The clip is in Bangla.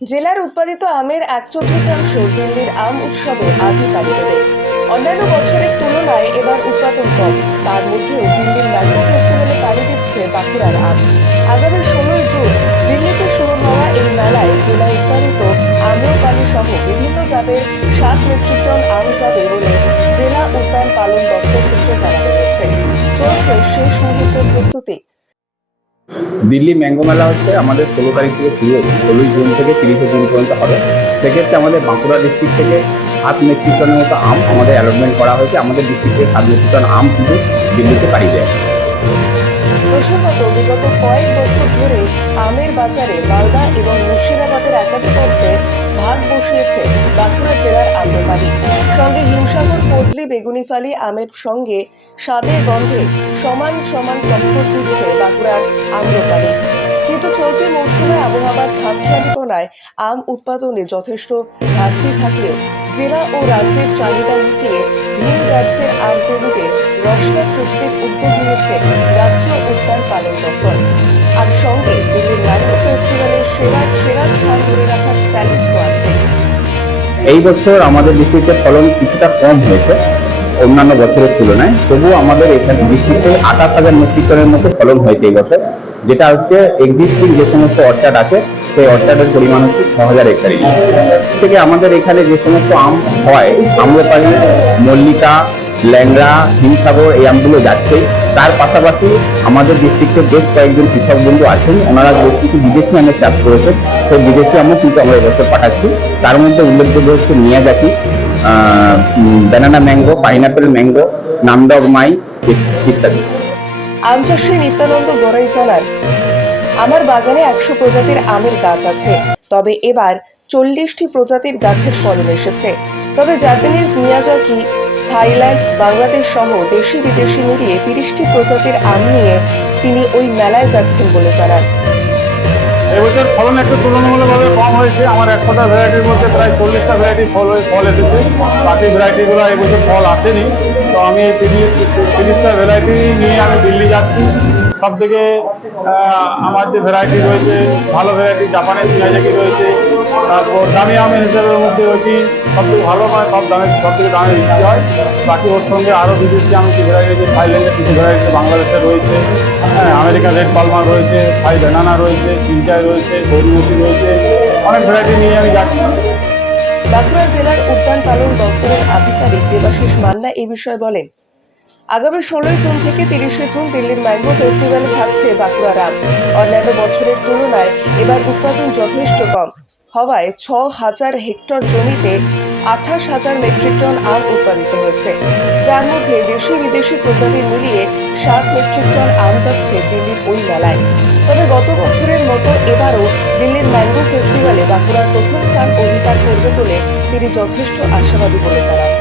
জেলার উৎপাদিত আমের 1/4 দিল্লির আম উৎসবে আজই পাড়ি দেবে। অন্যান্য বছরের তুলনায় এবার উৎপাদন কম, তার মধ্যেও দিল্লির ম্যাঙ্গো ফেস্টিভ্যালে পাড়ি দিচ্ছে বাঁকুড়ার আম। আগামী 16 জুন দিল্লিতে শুরু হওয়া এই মেলায় জেলায় উৎপাদিত আম্রপালি সহ বিভিন্ন জাতের 7 মেট্রিক টন আম যাবে বলে জেলা উদ্যান পালন দপ্তর সূত্রে জানানো হয়েছে। চলছে শেষ মুহূর্তের প্রস্তুতি। দিল্লি ম্যাঙ্গো মেলা হচ্ছে আমাদের 16 তারিখ থেকে শুরু হচ্ছে, 16 জুন থেকে 30 জুন পর্যন্ত হবে। সেক্ষেত্রে আমাদের বাঁকুড়া ডিস্ট্রিক্ট থেকে 7 মেট্রিক টনের মতো আম আমাদের অ্যালটমেন্ট করা হয়েছে। আমাদের ডিস্ট্রিক্ট থেকে 7 মেট্রিক টন আম কিন্তু দিল্লিতে পাড়ি দেয়। প্রসঙ্গত, বিগত কয়েক বছর ধরে আমের বাজারে মালদা এবং মুর্শিদাবাদের একাধিক অর্থে ভাগ বসিয়েছে বাঁকুড়া জেলার আম্রপালি। সঙ্গে হিমসাগর, ফজলি, বেগুনিফালি আমের সঙ্গে স্বাদের গন্ধে সমান সমান টক্কর দিচ্ছে বাঁকুড়ার আম্রপালি। কিন্তু চলতি মৌসুমে আবহাওয়ার খামখেয়ালিপনায় আম উৎপাদনে যথেষ্ট ঘাটতি থাকলেও জেলা ও রাজ্যের চাহিদা মিটিয়ে ভিন রাজ্যের আম প্রেমীদের রসনা তৃপ্তির উদ্যোগ নিয়েছে রাজ্য উদ্যান পালন দপ্তর। আর সঙ্গে দিল্লির ম্যাঙ্গো ফেস্টিভ্যালের সেরা স্থান ধরে রাখার চ্যালেঞ্জ তো আছে। এই বছর আমাদের ডিস্ট্রিক্টে ফলন কিছুটা কম হয়েছে অন্যান্য বছরের তুলনায়, তবুও আমাদের এখানে ডিস্ট্রিক্টে 28,000 মেট্রিক টনের মতো ফলন হয়েছে এই বছর, যেটা হচ্ছে এক্সিস্টিং যে সমস্ত অর্চার্ড আছে সেই অর্চার্ডের পরিমাণ হচ্ছে 6,000 হেক্টরে। থেকে আমাদের এখানে যে সমস্ত আম হয়, আম্রপালি, মল্লিকা, ল্যাংড়া, হিমসাগর এই আমগুলো যাচ্ছে। তার পাশাপাশি আমাদের ডিস্ট্রিক্টে বেশ কয়েকজন কৃষক বন্ধু আছেন, ওনারা বেশ কিছু বিদেশি আমের চাষ করেছেন। সেই বিদেশি আমও কিন্তু আমরা এবছর পাঠাচ্ছি। তার মধ্যে উল্লেখযোগ্য হচ্ছে Miyazaki, banana mango, pineapple mango, Nam Dok Mai ইত্যাদি। আম চাষী নিত্যানন্দ গড়াই জানান, আমার বাগানে 100 প্রজাতির আমের গাছ আছে, তবে এবার 40টি প্রজাতির গাছের ফলন এসেছে। তবে জাপানিজ মিয়াজাকি, থাইল্যান্ড, বাংলাদেশ সহ দেশি বিদেশি মিলিয়ে 30টি প্রজাতির আম নিয়ে তিনি ওই মেলায় যাচ্ছেন বলে জানান। এবছর ফলন একটু তুলনামূলকভাবে কম হয়েছে। আমার 100টা ভ্যারাইটির মধ্যে প্রায় 40টা ভ্যারাইটি ফল এসেছে। বাকি ভ্যারাইটিগুলো এবছর ফল আসেনি। তো আমি 30টা ভ্যারাইটি নিয়ে আমি দিল্লি যাচ্ছি। সব থেকে আমার যে ভ্যারাইটি রয়েছে, ভালো ভ্যারাইটি জাপানের মিয়াজাকি রয়েছে। তারপর দামি আমের হিসাবের মধ্যে ওইটি সবথেকে ভালো হয়, সবথেকে দামে বিক্রি হয়। বাকি ওর সঙ্গে আরও বিদেশি আমি যে ভ্যারাইটি রয়েছে, থাইল্যান্ডের কিছু ভ্যারাইটি বাংলাদেশে রয়েছে, আমেরিকার রেড পালমার রয়েছে, থাই ব্যানানা রয়েছে, কিনচাই রয়েছে, গৌরীমতি রয়েছে, অনেক ভ্যারাইটি নিয়ে আমি যাচ্ছি। বাঁকুড়া জেলার উদ্যান পালন দফতরের আধিকারিক দেবাশিস মান্না এই বিষয়ে বলেন, আগামী 16 জুন থেকে 30 জুন দিল্লির ম্যাঙ্গো ফেস্টিভ্যালে থাকছে বাঁকুড়ার আম। অন্যান্য বছরের তুলনায় এবার উৎপাদন যথেষ্ট কম হওয়ায় 6,000 হেক্টর জমিতে 28,000 মেট্রিক টন আম উৎপাদিত হয়েছে, যার মধ্যে দেশি বিদেশি প্রজাতি মিলিয়ে 7 মেট্রিক টন আম যাচ্ছে দিল্লির ওই মেলায়। তবে গত বছরের মতো এবারও দিল্লির ম্যাঙ্গো ফেস্টিভ্যালে বাঁকুড়ার প্রথম স্থান অধিকার করবে বলে তিনি যথেষ্ট আশাবাদী বলে জানান।